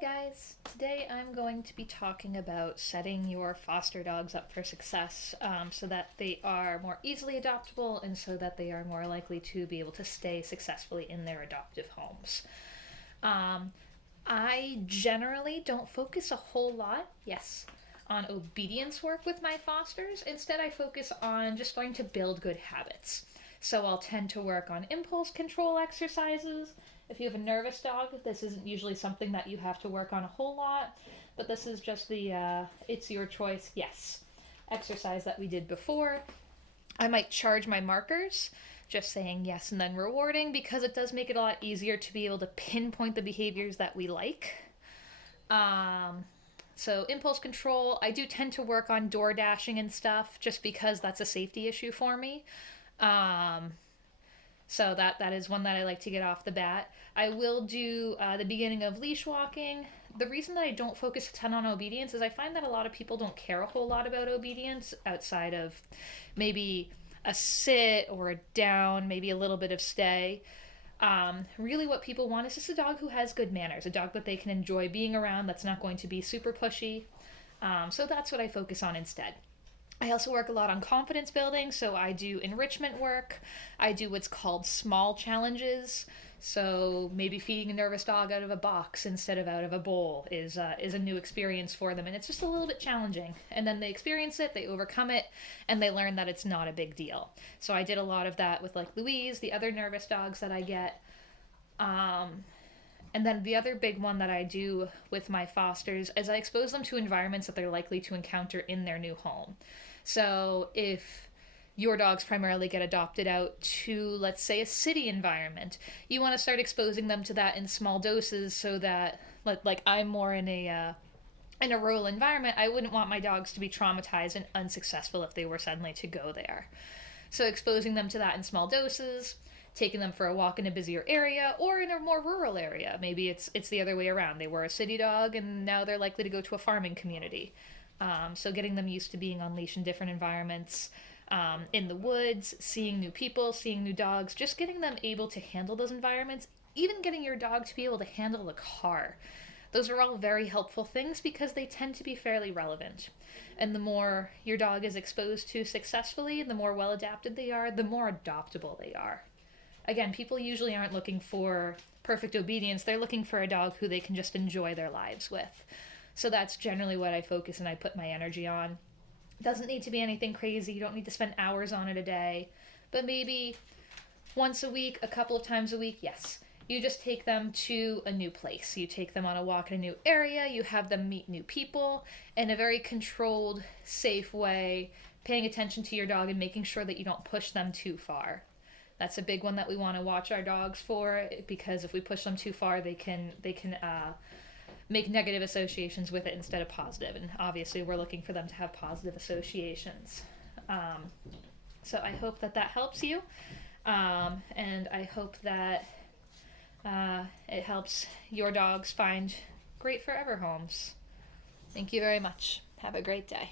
Hi guys! Today I'm going to be talking about setting your foster dogs up for success so that they are more easily adoptable and so that they are more likely to be able to stay successfully in their adoptive homes. Um, I generally don't focus a whole lot, yes, on obedience work with my fosters. Instead, I focus on just going to build good habits. So I'll tend to work on impulse control exercises. If you have a nervous dog, this isn't usually something that you have to work on a whole lot, but this is just the it's your choice, yes, exercise that we did before. I might charge my markers, just saying yes and then rewarding, because it does make it a lot easier to be able to pinpoint the behaviors that we like. Um, so impulse control, I do tend to work on door dashing and stuff, just because that's a safety issue for me. Um, so that is one that I like to get off the bat. I will do the beginning of leash walking. The reason that I don't focus a ton on obedience is I find that a lot of people don't care a whole lot about obedience outside of maybe a sit or a down, maybe a little bit of stay. Really, what people want is just a dog who has good manners, a dog that they can enjoy being around, that's not going to be super pushy. So that's what I focus on instead. I also work a lot on confidence building, so I do enrichment work. I do what's called small challenges. So maybe feeding a nervous dog out of a box instead of out of a bowl is a new experience for them, and it's just a little bit challenging. And then they experience it, they overcome it, and they learn that it's not a big deal. So I did a lot of that with like Louise, the other nervous dogs that I get. Um, and then the other big one that I do with my fosters is I expose them to environments that they're likely to encounter in their new home. So if your dogs primarily get adopted out to, let's say, a city environment, you want to start exposing them to that in small doses so that, like I'm more in a rural environment, I wouldn't want my dogs to be traumatized and unsuccessful if they were suddenly to go there. So exposing them to that in small doses, taking them for a walk in a busier area or in a more rural area. Maybe it's the other way around. They were a city dog and now they're likely to go to a farming community. So getting them used to being on leash in different environments, in the woods, seeing new people, seeing new dogs, just getting them able to handle those environments, even getting your dog to be able to handle the car. Those are all very helpful things because they tend to be fairly relevant. And the more your dog is exposed to successfully, the more well adapted they are, the more adoptable they are. Again, people usually aren't looking for perfect obedience, they're looking for a dog who they can just enjoy their lives with. So that's generally what I focus and I put my energy on. It doesn't need to be anything crazy, you don't need to spend hours on it a day, but maybe once a week, a couple of times a week, yes. You just take them to a new place. You take them on a walk in a new area. You have them meet new people in a very controlled, safe way, paying attention to your dog and making sure that you don't push them too far. That's a big one that we want to watch our dogs for because if we push them too far, they can make negative associations with it instead of positive. And obviously, we're looking for them to have positive associations. Um, so I hope that that helps you, and I hope that it helps your dogs find great forever homes. Thank you very much. Have a great day.